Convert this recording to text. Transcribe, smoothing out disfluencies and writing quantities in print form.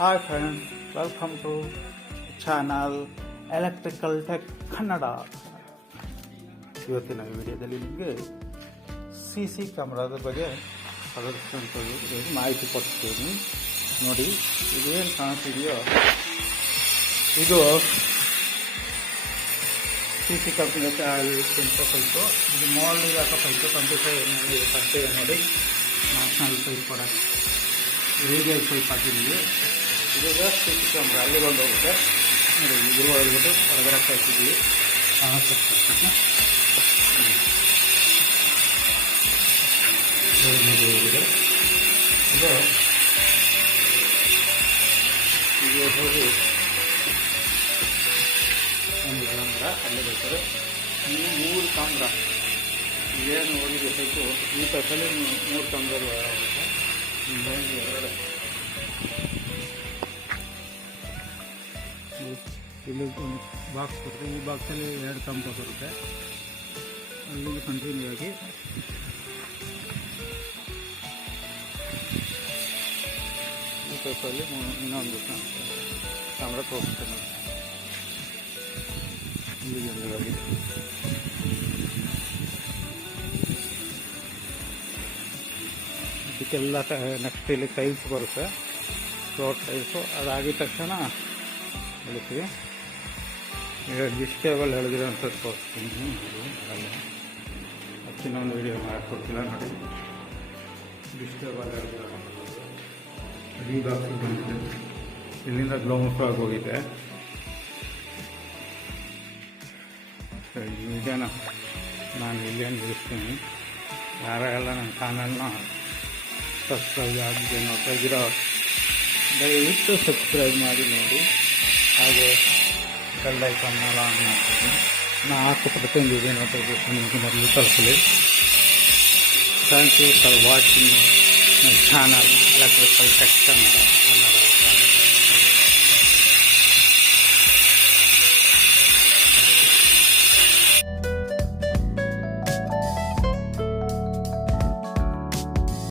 Hi friends, welcome to channel electrical tech Kannada. ಇವತ್ತಿನ ವಿಡಿಯೋದಲ್ಲಿ ನಿಮಗೆ ಸಿ ಕ್ಯಾಮ್ರಾದ ಬಗ್ಗೆ ಮಾಹಿತಿ ಕೊಡ್ತೀನಿ. ನೋಡಿ, ಇದೇನು ಕಾಣ್ತಿದೆಯೋ ಇದು ಸಿ ಕಂಪ್ನಿ ಪೈಪು. ಇದು ಮಾಲ್ಗೆ ಹಾಕೋ ಪೈಪು, ಕಂಪ್ಯೂಟರ್ ಕಂಪ್ಯೂಟರ್ ನೋಡಿ national pipe product radial pipe ಹಾಕಿದ್ದೀವಿ. ಇವಾಗ ಸಿ ಕ್ಯಾಮ್ರಾ ಅಲ್ಲಿ ಬಂದು ಹೋಗುತ್ತೆ ನೋಡಿ. ಇದ್ರ ಒಳಗಡೆ ಹೊರಗಡೆ ಹಾಕಿದ್ದೀವಿ. ಇದು ಹೋಗಿ ಒಂದು ಕ್ಯಾಮ್ರಾ ಅಲ್ಲೇ ಬೇಕಾದ್ರೆ ಇನ್ನು 3 ಕ್ಯಾಮ್ರಾ ಏನು ಹೋಗಿದೆ ಪೈಪು. ಈ ಪೈಪಲ್ಲಿ 3 ಕ್ಯಾಮ್ರಾ ಆಗುತ್ತೆ. ಹೊರಗಡೆ ಇಲ್ಲಿ ಒಂದು ಬಾಕ್ಸ್ ಬರುತ್ತೆ. ಈ ಬಾಕ್ಸಲ್ಲಿ 2 ಕ್ಯಾಮ್ರಾ ಬರುತ್ತೆ. ಅಲ್ಲಿಗೆ ಕಂಟಿನ್ಯೂ ಆಗಿ ಈ ಪೈಪಲ್ಲಿ ಇನ್ನೊಂದು ಕ್ಯಾಮ್ರಾ ತೋರಿಸ್ತೇನೆ. ಇಲ್ಲಿಗೆ ಇದಕ್ಕೆಲ್ಲ ನೆಕ್ಸ್ಟ್ ಇಲ್ಲಿ ಟೈಲ್ಸ್ ಬರುತ್ತೆ, ಫ್ಲೋರ್ ಟೈಲ್ಸು. ಅದಾಗಿದ ತಕ್ಷಣ ಹೇಳ್ತೀವಿ. ಈಗ ಡಿಸ್ಟೇಬಲ್ ಹೇಳಿದಿರೋಂಥದ್ದು ತೋರಿಸ್ತೀನಿ. ಇನ್ನೊಂದು ವೀಡಿಯೋ ಮಾಡಿಕೊಡ್ತಿಲ್ಲ ನೋಡಿ. ಡಿಸ್ಟೇಬಲ್ ಹೇಳಿದಿರೋಂಥದ್ದು ರೀಬಾಕ್ಸಿಗೆ ಬಂದಿದೆ. ಇಲ್ಲಿಂದ ಗ್ಲೌನ್ಸ್ ಆಗಿ ಹೋಗಿದೆ. ಈ ವಿಡಿಯೋನ ನಾನು ಇಲ್ಲೇ ನಿಲ್ಲಿಸ್ತೀನಿ. ಯಾರೆಲ್ಲ ನನ್ನ ಚಾನಲ್ನ ಸಬ್ಸ್ಕ್ರೈಬ್ ಆಗಿದೆ ನೋಡ್ತಾ ಇದ್ದೀರೋ ದಯವಿಟ್ಟು ಸಬ್ಸ್ಕ್ರೈಬ್ ಮಾಡಿ ನೋಡಿ. ಹಾಗೆ ಬೆಲ್ ಐಕಾನ್ನೆಲ್ಲ ಆನ್ ಮಾಡ್ತೀನಿ. ನಾನು ಹಾಕೋ ಪ್ರತಿಯೊಂದು ವಿಡಿಯೋ ನೋಟಿಫಿಕೇಷನ್ ನಿಮಗೆ ಮೊದಲು ತಲುಪಲಿ. Thank you for watching my channel electrical tech Kannada.